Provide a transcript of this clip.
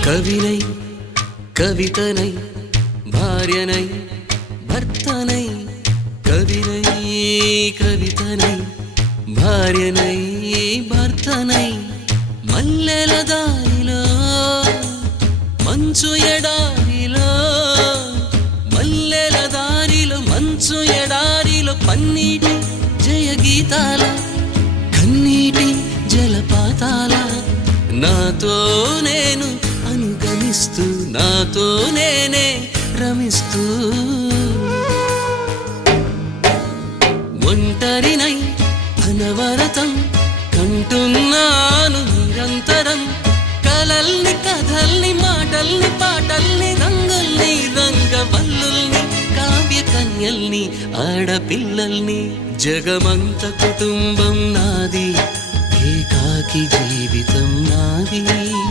కవినై కవితనై భార్యనై భర్తనై కవినై కవితనై భార్యనై భర్తనై మల్లెల దారిలో మంచు ఎడారిలో మల్లెల దారిలో మంచు ఎడారిలో పన్నీటి జయ గీతాల కన్నీటి జలపాతాల నాతో నేను అనుగమిస్తూ నాతో నేనే రమిస్తూ ఒంటరినై అనవరతం కంటున్నాను నిరంతరం కలల్ని కథల్ని మాటల్ని పాటల్ని రంగుల్ని రంగవల్లుల్ని కావ్య కన్యల్ని ఆడపిల్లల్ని జగమంత కుటుంబం నాది ఏకాకి జీవితం నాది